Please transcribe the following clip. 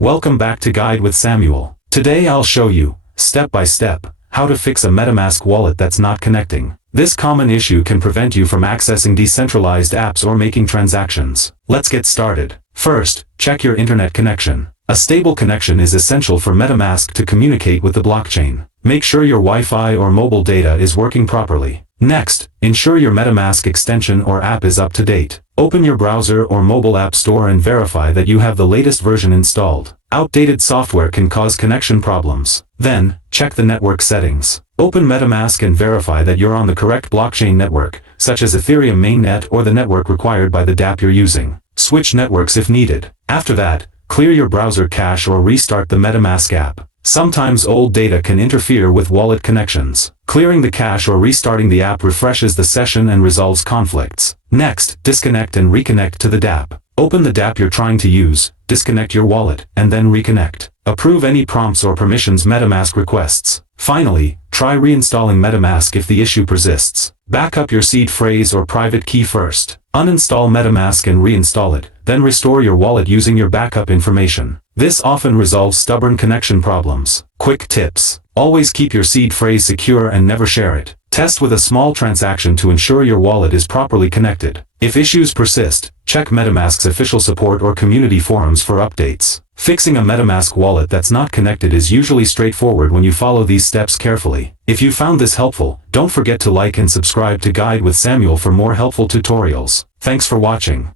Welcome back to Guide with Samuel. Today I'll show you, step by step, how to fix a MetaMask wallet that's not connecting. This common issue can prevent you from accessing decentralized apps or making transactions. Let's get started. First, check your internet connection. A stable connection is essential for MetaMask to communicate with the blockchain. Make sure your Wi-Fi or mobile data is working properly. Next, ensure your MetaMask extension or app is up to date. Open your browser or mobile app store and verify that you have the latest version installed. Outdated software can cause connection problems. Then, check the network settings. Open MetaMask and verify that you're on the correct blockchain network, such as Ethereum mainnet or the network required by the dApp you're using. Switch networks if needed. After that, clear your browser cache or restart the MetaMask app. Sometimes old data can interfere with wallet connections. Clearing the cache or restarting the app refreshes the session and resolves conflicts. Next, disconnect and reconnect to the dApp. Open the dApp you're trying to use, disconnect your wallet, and then reconnect. Approve any prompts or permissions MetaMask requests. Finally, try reinstalling MetaMask if the issue persists. Back up your seed phrase or private key first. Uninstall MetaMask and reinstall it, then restore your wallet using your backup information. This often resolves stubborn connection problems. Quick tips. Always keep your seed phrase secure and never share it. Test with a small transaction to ensure your wallet is properly connected. If issues persist, check MetaMask's official support or community forums for updates. Fixing a MetaMask wallet that's not connected is usually straightforward when you follow these steps carefully. If you found this helpful, don't forget to like and subscribe to Guide with Samuel for more helpful tutorials. Thanks for watching.